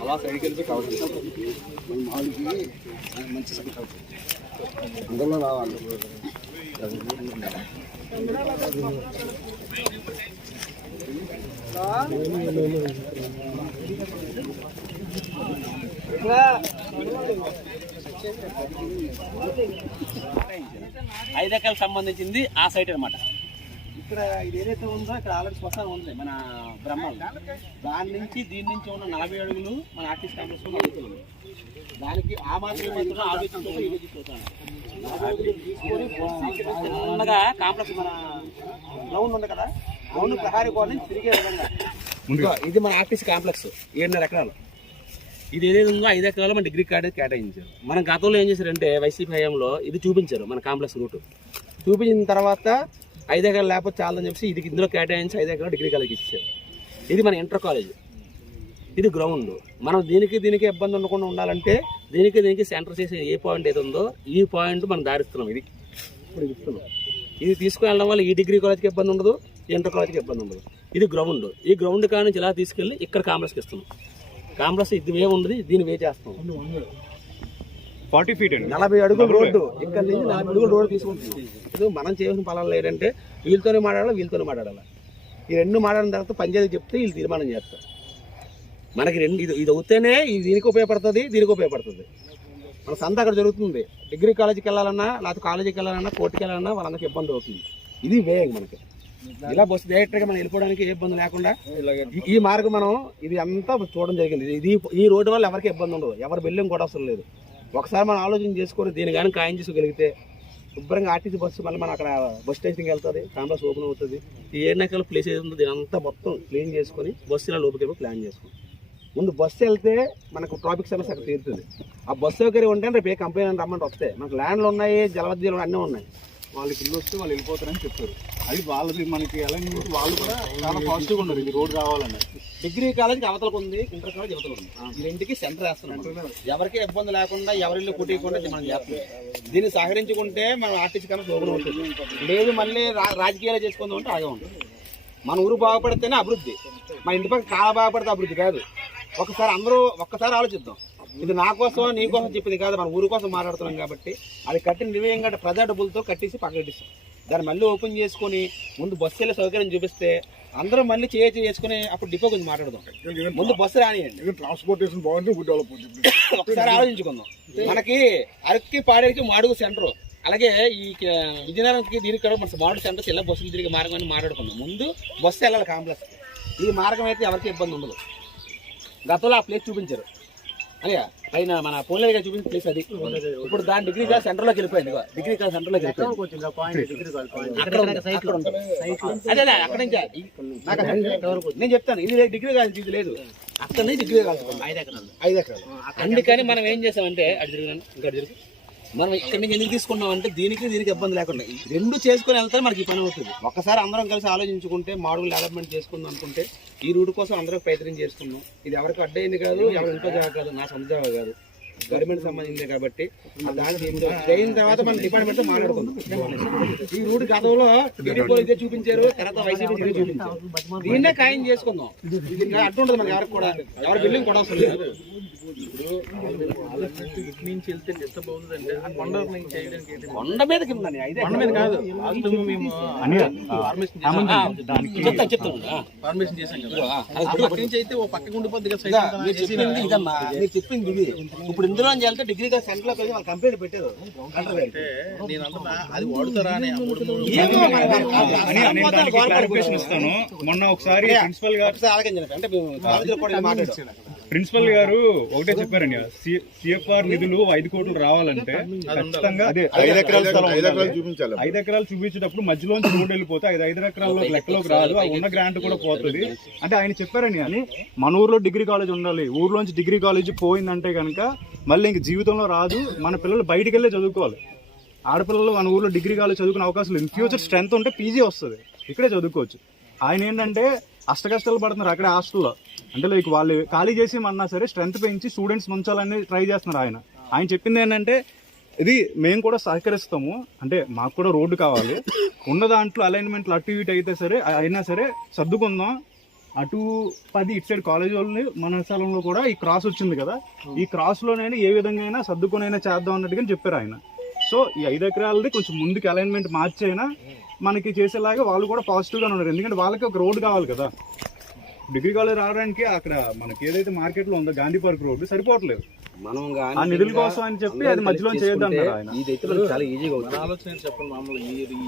అలా సైడ్కి వెళ్తే కావాలి మంచి సంఖ్య అవుతుంది అందులో రావాలి. ఐదు ఎకరాలకు సంబంధించింది ఆ సైట్ అన్నమాట. ఇక్కడ ఇది ఏదైతే ఉందో ఇక్కడ ఆల్రెడీ శ్మశానం ఉంది మన బ్రహ్మ. దాని నుంచి దీని నుంచి ఉన్న నలభై అడుగులు మన ఆర్టిస్ట్ కాంప్లెక్స్లో దానికి ఆ మాత్రం మాత్రం ఆలోచించుకుంటూ చిన్నగా కాంప్లెక్స్ మన గ్రౌండ్ ఉంది కదా గ్రౌండ్ ప్రహారీ కోట నుంచి తిరిగే విధంగా. ఇది మన ఆర్టిస్ట్ కాంప్లెక్స్ ఏడున్నర ఎకరాలు. ఇది ఏదైతే ఉందో ఐదు ఎకరాలు మన డిగ్రీ కార్డు కేటాయించారు. మన గతంలో ఏం చేశారంటే వైసీపీ హయాంలో ఇది చూపించారు మన కాంప్లెక్స్ రూట్. చూపించిన తర్వాత ఐదు ఎకరాలు లేకపోతే చాలని చెప్పి ఇది ఇందులో కేటాయించి ఐదు ఎకరాలు డిగ్రీ కాలేజ్ ఇచ్చారు ఇది మన ఇంటర్ కాలేజ్. ఇది గ్రౌండ్. మనం దీనికి దీనికి ఇబ్బంది ఉండకుండా ఉండాలంటే దీనికి దీనికి సెంటర్ చేసే ఏ పాయింట్ ఏది ఉందో ఈ పాయింట్ మనం దారిస్తున్నాం. ఇది ఇప్పుడు ఇది ఇస్తున్నాం. ఇది తీసుకువెళ్ళడం వల్ల ఈ డిగ్రీ కాలేజ్కి ఇబ్బంది ఉండదు ఇంటర్ కాలేజ్కి ఇబ్బంది ఉండదు. ఇది గ్రౌండ్. ఈ గ్రౌండ్ కాడ నుంచి ఇలా తీసుకెళ్ళి ఇక్కడ కాంప్లెక్స్కి ఇస్తున్నాం. కాంప్లెక్స్ ఇది వే ఉంది దీన్ని వే చేస్తాం ఫార్టీ ఫీట్ అండి. నలభై అడుగుల రోడ్డు. ఇక్కడ నుంచి నలభై అడుగుల రోడ్డు తీసుకుంటున్నాం ఇది మనం చేయవలసిన పనులు ఏంటంటే వీళ్ళతోనే మాట్లాడాలి వీళ్ళతోనే మాట్లాడాలి? ఈ రెండు మాట్లాడిన తర్వాత పంచాయతీ చెప్తే వీళ్ళు తీర్మానం చేస్తారు. మనకి రెండు ఇది ఇది అవుతేనే ఇది దీనికి ఉపయోగపడుతుంది దీనికి ఉపయోగపడుతుంది. మన సంత అక్కడ జరుగుతుంది. డిగ్రీ కాలేజీకి వెళ్ళాలన్నా లేకపోతే కాలేజీకి వెళ్ళాలన్నా కోర్టుకి వెళ్ళాలన్నా వాళ్ళందరికీ ఇబ్బంది అవుతుంది. ఇది వేగం మనకి. ఇలా బస్సు డైరెక్ట్గా మనం వెళ్ళిపోవడానికి ఏ ఇబ్బంది లేకుండా ఈ- మార్గం మనం ఇది అంతా చూడడం జరిగింది. ఇది ఈ రోడ్డు వల్ల ఎవరికి ఇబ్బంది ఉండదు. ఎవరి బిల్డింగ్ కూడా అవసరం లేదు. ఒకసారి మనం ఆలోచన చేసుకొని దీని కానీ ఖాయం చేసుకోగలిగితే శుభ్రంగా ఆర్టీసీ బస్సు మళ్ళీ మనం అక్కడ బస్ స్టేషన్కి వెళ్తుంది కాంప్లెక్స్ ఓపెన్ అవుతుంది. ఈ ఏడు ప్లేస్ ఏది ఉందో దీని అంతా మొత్తం క్లీన్ చేసుకొని బస్సు ఇలా లోపలికి వెళ్ళి ప్లాన్ చేసుకోండి ముందు బస్సు వెళ్తే మనకు ట్రాఫిక్ సమస్య అక్కడ తీరుతుంది. ఆ బస్సు సౌకర్యం ఉంటే రేపు ఏ కంప్లైంట్ రమ్మంటే వస్తాయి. మనకు ల్యాండ్లు ఉన్నాయి జలవద్యాలు అన్నీ ఉన్నాయి. వాళ్ళకి ఇల్లు వస్తే వాళ్ళు వెళ్ళిపోతారని చెప్పారు. అది వాళ్ళది మనకి ఎలా వాళ్ళు కూడా చాలా పాజిటివ్గా ఉన్నారు. ఇది రోడ్ రావాలని డిగ్రీ కాలేజ్ అవతలకు ఉంది ఇంటర్ కాలేజ్ అవతల ఉంది. ఈ రెండుకి సెంటర్ వేస్తున్నాం మనం. ఎవరికి ఇబ్బంది లేకుండా ఎవరిల్లు కుటీయకుండా మనం చేస్తున్నాం. దీన్ని సహకరించుకుంటే మనం ఆర్టీసీ కన్నా ఓపెన్ ఉంటుంది. లేదు మళ్ళీ రాజకీయాలు చేసుకుందాం అంటే అలాగే ఉంటుంది. మన ఊరు బాగుపడితేనే అభివృద్ధి. మన ఇంటి పక్కన కాల బాగుపడితే అభివృద్ధి కాదు. ఒకసారి అందరూ ఒక్కసారి ఆలోచిద్దాం. ఇది నా కోసం నీ కోసం చెప్పింది కాదు మన ఊరు కోసం మాట్లాడుతున్నాం కాబట్టి. అది కట్టిన నిర్ణయం కంటే ప్రజా డబ్బులతో కట్టేసి పక్కన పెట్టిస్తాం. దాన్ని మళ్ళీ ఓపెన్ చేసుకొని ముందు బస్సు వెళ్ళే సౌకర్యం చూపిస్తే అందరూ మళ్ళీ చేయ చేసుకుని అప్పుడు డిపో గురించి మాట్లాడదాం. ముందు బస్సు రానియండి. ట్రాన్స్పోర్టేషన్ బాగుంటే గుడ్ డెవలప్ ఒకసారి ఆలోచించుకుందాం. మనకి అరక్కి పాడేకి మాడుగు సెంటర్ అలాగే ఈ విజయనగరంకి దీనికి కూడా మన మాడు సెంటర్ చిల్ల బస్సులు తిరిగి మార్గం అని మాట్లాడుకున్నాం ముందు బస్సు వెళ్ళాలి కాంప్లెక్స్ ఈ మార్గం అయితే ఎవరికి ఇబ్బంది ఉండదు. గతంలో ఆ ప్లేస్ చూపించారు. అయ్యా పైన మన పోలేగా చూపించిన ప్లేస్ అది. ఇప్పుడు దాని డిగ్రీ వెళ్ళిపోయింది. డిగ్రీ కాలేజ్ సెంటర్లోకి వెళ్ళిపోయింది. అక్కడ ఉంది, అక్కడ ఉంటుంది. అదే అక్కడ నుంచి నేను చెప్తాను ఇది డిగ్రీ కాలేజ్ ఇది లేదు. అక్కడ నుంచి డిగ్రీ కాలేజ్. ఐదు ఎకరాలు. ఐదు ఎకరాలు. అందుకని మనం ఏం చేసామంటే అటు తిరిగినాను ఇంకా మనం ఇక్కడి నుంచి ఎందుకు తీసుకున్నాం అంటే దీనికి దీనికి ఇబ్బంది లేకుండా. రెండు చేసుకుని వెళ్తే మనకి పని అవుతుంది. ఒక్కసారి అందరం కలిసి ఆలోచించుకుంటే మాడుగులు డెవలప్మెంట్ చేసుకుందాం అనుకుంటే ఈ రూట్ కోసం అందరం ప్రయత్నం చేసుకున్నాం ఇది ఎవరికి అడ్డైంది కాదు ఎవరి ఇంట్లో జాగా కాదు నా సొంత జాగా కాదు. గవర్నమెంట్ సంబంధించిందే కాబట్టి దానికి? అయిన తర్వాత మన డిపార్ట్మెంట్తో మాట్లాడుకుందాం. ఈ రూట్ గతంలో టీడీపీ ఇదే చూపించారు? తర్వాత వైసీపీ ఇదే చూపించారు. దీన్నే ఖాయం చేసుకుందాం. ఇది ఉండదు మనకి ఎవరికి కూడా. ఎవరి బిల్డింగ్ కూడా అవసరం లేదు. ఇటు నుంచి వెళ్తే డిస్టర్బ్ అవుతుంది అంటే ఆ కొండ నుంచి చేయడానికి ఏంటి? కొండ మీదకి ఉందని ఐదే కొండ మీద కాదు లాస్ట్ టైం మేము పర్మిషన్ చేసాం చెప్తాను చెప్తాను ఆ. పర్మిషన్ చేసాం కదా. ఆ, ఆ పక్క నుంచి అయితే ఓ పక్కకు ఉండిపోద్ది కదా చెప్పింది ఇది. ఇప్పుడు ఇందులో వెళ్తే డిగ్రీ గా సెంటర్లోకి వెళ్ళి కంప్లైంట్ పెట్టారు అది వాడుతారా అని మూడు మూడు మొన్న ఒకసారి ప్రిన్సిపల్ గారు. అంటే మేము కాలేజీలో కూడా ప్రిన్సిపల్ గారు ఒకటే చెప్పారండి సిఎఫ్ఆర్ నిధులు ఐదు కోట్లు రావాలంటే ఖచ్చితంగా అదే ఐదు ఎకరాల చూపించేటప్పుడు మధ్యలోంచి రోడ్డు వెళ్ళిపోతే ఐదు ఐదు ఎకరాల్లో లెక్కలోకి రాదు ఆ ఉన్న గ్రాంట్ కూడా పోతుంది. అంటే ఆయన చెప్పారని అని మన ఊర్లో డిగ్రీ కాలేజ్ ఉండాలి ఊర్లోంచి డిగ్రీ కాలేజ్ పోయిందంటే కనుక మళ్ళీ ఇంక జీవితంలో రాదు మన పిల్లలు బయటికి వెళ్ళే చదువుకోవాలి. ఆడపిల్లలు మన ఊర్లో డిగ్రీ కాలేజ్ చదువుకునే అవకాశం లేదు. ఫ్యూచర్ స్ట్రెంత్ ఉంటే పీజీ వస్తుంది ఇక్కడే చదువుకోవచ్చు. ఆయన ఏంటంటే అష్ట కష్టాలు పడుతున్నారు అక్కడే హాస్టల్లో. అంటే లైక్ వాళ్ళు ఖాళీ చేసి అన్నా సరే స్ట్రెంత్ పెంచి స్టూడెంట్స్ ఉంచాలని ట్రై చేస్తున్నారు ఆయన. ఆయన చెప్పింది ఏంటంటే ఇది మేము కూడా సహకరిస్తాము. అంటే మాకు కూడా రోడ్డు కావాలి. ఉన్న దాంట్లో అలైన్మెంట్లు అటు ఇటు అయితే సరే అయినా సరే సర్దుకుందాం. అటు పది ఇటు సైడ్ కాలేజ్ వాళ్ళని మన స్థలంలో కూడా ఈ క్రాస్ వచ్చింది కదా. ఈ క్రాస్లోనైనా ఏ విధంగా అయినా సర్దుకునైనా చేద్దాం అన్నట్టుగా చెప్పారు ఆయన. సో ఈ ఐదు ఎకరాలది కొంచెం ముందుకు అలైన్మెంట్ మార్చైనా మనకి చేసేలాగా వాళ్ళు కూడా పాజిటివ్గా ఉన్నారు. ఎందుకంటే వాళ్ళకి ఒక రోడ్ కావాలి కదా. డిగ్రీ కాలేజ్ రావడానికి అక్కడ మనకి ఏదైతే మార్కెట్లో ఉందో గాంధీ పార్క్ రోడ్డు సరిపోవట్లేదు. మనం ఆ నిధుల కోసం అని చెప్పి అది మధ్యలో ఆయన. ఇదైతే మనకి చాలా ఈజీగా అవుతుంది. ఆలోచన చెప్పండి మామూలు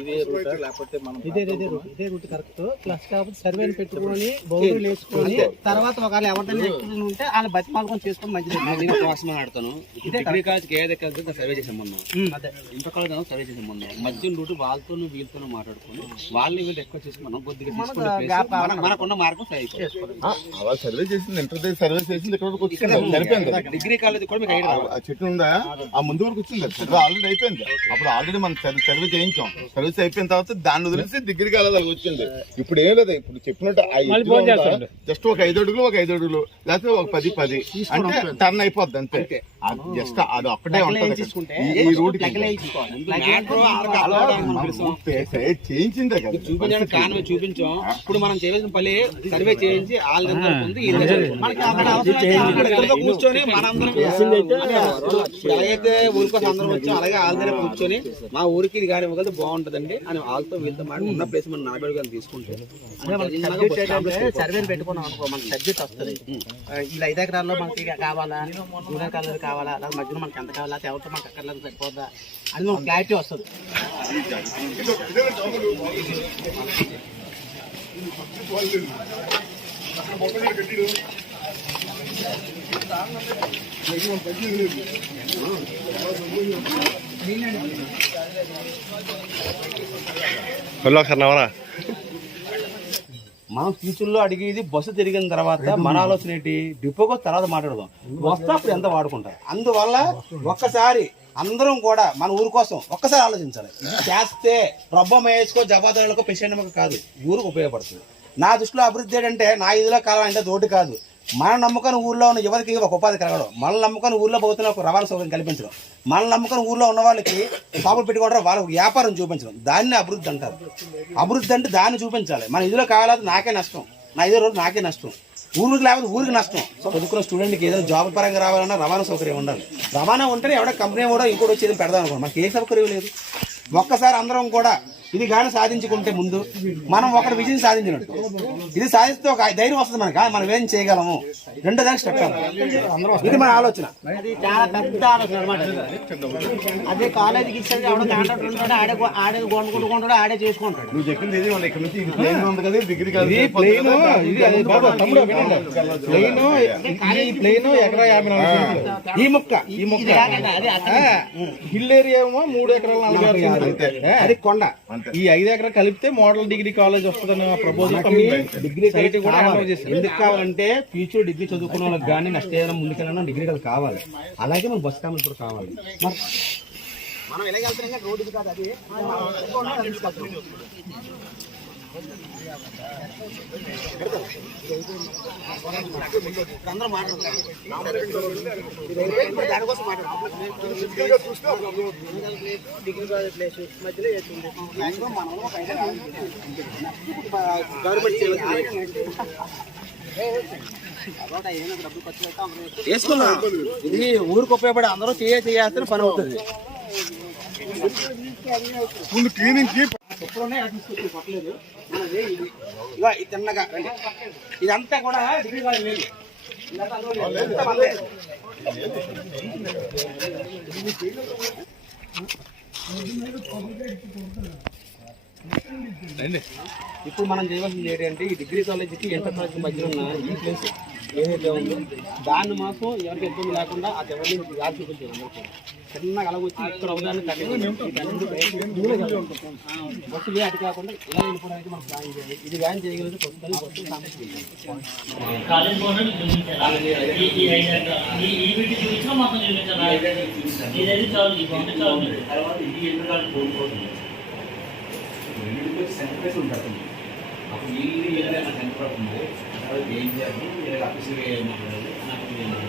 ఇదే రూట్ లేకపోతే మనం ఇదే ఇదే రూట్ ఇదే రూట్ కరెక్ట్ ప్లస్ కాకపోతే సర్వేని పెట్టుకొని బౌండరీలు వేసుకొని తర్వాత ఒకవేళ ఎవరిదైనా ఎక్కువ ఉంటే వాళ్ళ బతిమాలకొని చేసుకొని మంచిది. నేను కోసం ఆడుతాను. డిగ్రీ కాలేజ్కి ఏది ఎక్కడ సర్వే చేసాం అదే. ఇంటర్ కాలేజ్ సర్వే చేసాం మొన్న మధ్య రూట్ వాళ్ళతోనూ వీళ్ళతోనూ మాట్లాడుకొని వాళ్ళని వీళ్ళు ఎక్కువ చేసుకుని మనం కొద్దిగా తీసుకునే place మన- మనకున్న మార్గం సర్వే చేసింది ఇంటర్ సర్వే చేసింది ఇక్కడ సరిపోయింది. డిగ్రీ కాలేజ్ చెట్టు ఉందా? ఆ ముందు వరకు వచ్చింది సర్వే ఆల్రెడీ అయిపోయింది. అప్పుడు ఆల్రెడీ మనం సర్వే సర్వే చేయించాం. సర్వీస్ అయిపోయిన తర్వాత దాన్ని వదిలేసి కాలేజ్ అలాగ వచ్చింది. ఇప్పుడు ఏం లేదు ఇప్పుడు చెప్పినట్టు జస్ట్ ఒక ఐదు అడుగులు ఒక ఐదు అడుగులు లేకపోతే ఒక పది పది. అంటే టర్న్ అయిపోద్ది అంతే. జస్ట్ అది ఒక్కటే ఉంటది ఈ- రూట్. చేయించిందే కదా. చూపించడానికి కారణం చూపించాం. ఇప్పుడు మనం చేయవలసిన సర్వే చేయించి కూర్చొని మనందరం ఇప్పుడు ఎలాగైతే ఊరి కోసం అందరం వచ్చాం అలాగే వాళ్ళ కూర్చొని మా ఊరికి ఇది కానీ ఇవ్వగలిగితే బాగుంటదండి అని వాళ్ళతో వీళ్ళతో మాట ఉన్న ప్లేస్ మనం నలభై అడుగులు తీసుకుంటే. సర్వేని పెట్టుకున్నాం అనుకో మనకి సబ్జెక్ట్ వస్తుంది. ఇలా ఐదు ఎకరాల్లో మనకి కావాలా? ఎకరాలు కావాలా? దాని మధ్యలో మనకి ఎంత కావాలా? ఎవరితో మనకు అక్కర్లేదు సరిపోద్దా? అని మనకు క్లారిటీ వస్తుంది. మనం ఫ్యూచర్లో అడిగేది బస్సు తిరిగిన తర్వాత మన ఆలోచన ఏంటి? డిపోకి తర్వాత మాట్లాడదాం. వస్తే అప్పుడు ఎంత వాడుకుంటారు? అందువల్ల ఒక్కసారి అందరం కూడా మన ఊరి కోసం ఒక్కసారి ఆలోచించాలి. ఇది చేస్తే రబ్బం వేసుకో జబాదారులకు పేషెంట్ కాదు ఊరికి ఉపయోగపడుతుంది. నా దృష్టిలో అభివృద్ధి ఏంటంటే నా ఇదిలో కాలం అంటే తోటి కాదు. మన నమ్మకం ఊళ్ళో ఉన్న యువతకి ఒక ఉపాధి కలగడం. మన నమ్మకం ఊళ్ళో పోతున్న ఒక రవాణా సౌకర్యం కల్పించడం. మన నమ్మకం ఊళ్ళో ఉన్న వాళ్ళకి షాపులు పెట్టుకోవడం వాళ్ళకి వ్యాపారం చూపించడం. దాన్ని అభివృద్ధి అంటారు. అభివృద్ధి అంటే దాన్ని చూపించాలి. మన ఇదిలో కావాలంటే నాకే నష్టం. నా ఇదే రోజు నాకే నష్టం. ఊరికి లేకపోతే ఊరికి నష్టం. సో చదువుకున్న స్టూడెంట్కి ఏదైనా జాబ్ పరంగా రావాలన్నా రవాణా సౌకర్యం ఉండాలి. రవాణా ఉంటేనే ఎవడో కంపెనీ కూడా ఇంకోటి వచ్చి ఏదైనా పెడదాం అనుకోండి. మనకి ఏ సౌకర్యం లేదు. ఒక్కసారి అందరం కూడా ఇది కానీ సాధించుకుంటే ముందు మనం ఒకటి విజయం సాధించినట్టు. ఇది సాధిస్తే ఒక ధైర్యం వస్తుంది మనకి. మనం ఏం చేయగలము? రెండో దానికి స్టెప్ ఇది మన ఆలోచన. అది చాలా పెద్ద ఆలోచన అనమాట అదే కాలేజీకి ఇచ్చేది ఎవడో కాంట్రాక్టర్ ఉంటాడు ఆడే ఆడే కొనుక్కుంటాడు ఆడే చేసుకుంటాడు. నువ్వు చెప్పింది ఏది? వాళ్ళు ఇక్కడ నుంచి ఇది ప్లేన్ ఉంది కదా డిగ్రీ కాలేజ్ ఇది ప్లేన్ ఇది అది బాబా తమ్ముడు వినండి. ప్లేన్ ఈ ప్లేన్ ఎకరా యాభై నాలుగు. ఈ ముక్క ఈ ముక్క. హిల్ ఏరియా ఏమో మూడు ఎకరాల నలభై ఆరు అది కొండ. ఈ ఐదు ఎకరాలు కలిపితే మోడల్ డిగ్రీ కాలేజ్ వస్తుందన్న ప్రపోజల్ డిగ్రీ సైట్ కూడా. ఎందుకు కావాలంటే ఫ్యూచర్ డిగ్రీ చదువుకున్న వాళ్ళకి కానీ నెక్స్ట్ ఏదైనా ముందుకెళ్ళినా డిగ్రీ కాదు కావాలి. అలాగే మన బస్ కామెంట్ కూడా కావాలి. మరి మనం ఎలా వెళ్తున్నాం రోడ్డు కాదు అది. అందరూ మాట్లాడుతున్నారు దానికోసం ప్లేస్ మధ్యలో ఇది ఊరికి ఉపయోగపడే అందరూ చేయ చేయాల్సిన పని అవుతుంది. ముందు క్లీనింగ్ ఇది తిన్నగా రండి. ఇదంతా కూడా డిగ్రీ కాలేజ్ లేదు ఇదంతా ఇప్పుడు మనం చేయవలసింది ఏంటంటే ఈ డిగ్రీ కాలేజీకి ఇంటర్ కాలేజ్ మధ్య ఉన్న ఈ ప్లేస్ ఏదైతే ఉందో దాన్ని మాత్రం ఎవరికి ఇబ్బంది లేకుండా ఆ ఎవరిని గాలి చూపించారు అందరూ కూడా. చిన్నగా అలా వచ్చి ఇక్కడ అవదాన్ని బస్సు వే అటు కాకుండా ఇలా వెళ్ళిపోవడానికి మనం ప్లాన్ చేయాలి ఇది వ్యాన్ చేయగలిగితే ప్రస్తుతానికి బస్సు సామర్థ్యం కాలేజ్ ఉంటుంది చూపించాలి ఈ ఈ ఐడియా ఈ తర్వాత అప్పుడు ఏం చేయాలి వీళ్ళకి ఆఫీస్కి మాట్లాడాలి నాకు